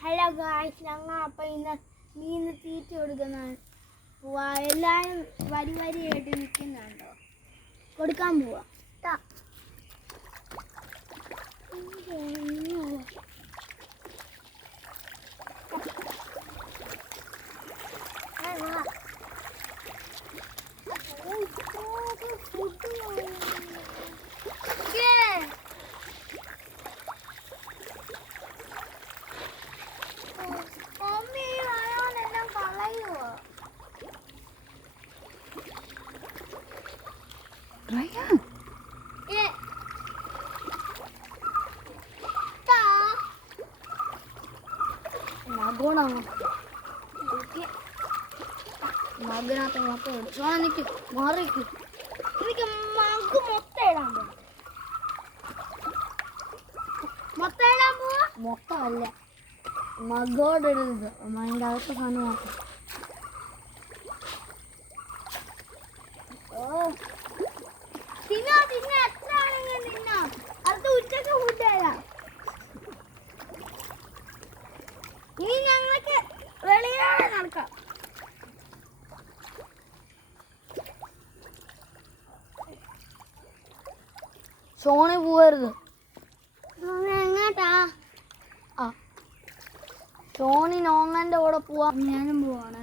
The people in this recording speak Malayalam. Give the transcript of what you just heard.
ഹലോ ഗായ്സ്, ഞങ്ങൾ അപ്പം ഇന്ന് മീന് തീറ്റ കൊടുക്കുന്നതാണ്. എല്ലാവരും വരി വരിയായിട്ട് നിൽക്കുന്നുണ്ടോ? കൊടുക്കാൻ പോവാ. മകനകത്ത് മൊത്തം ഇടും. സോണ നിൽക്കും, മറിക്കും. എനിക്ക് മഗ് മൊത്തം ഇടാൻ പോകും. മൊത്തം ഇടാൻ പോവാ. മൊത്തമല്ല, മഗോട് ഇടുന്നത്. അതിൻ്റെ അകത്ത് സാധനം മാത്രം. തിന്നോ തിന്നോ, എത്ര ആണെങ്കിലും തിന്നോ. അടുത്ത ഉച്ചക്ക് ഫുഡ് തരാം. ഇനി ഞങ്ങൾക്ക് വെളിയിലാണ് നടക്കാം. സോണി പോവരുത്. എങ്ങോട്ടാ? സോണി നോങ്ങന്റെ കൂടെ പോവാ. ഞാനും പോവാണ്.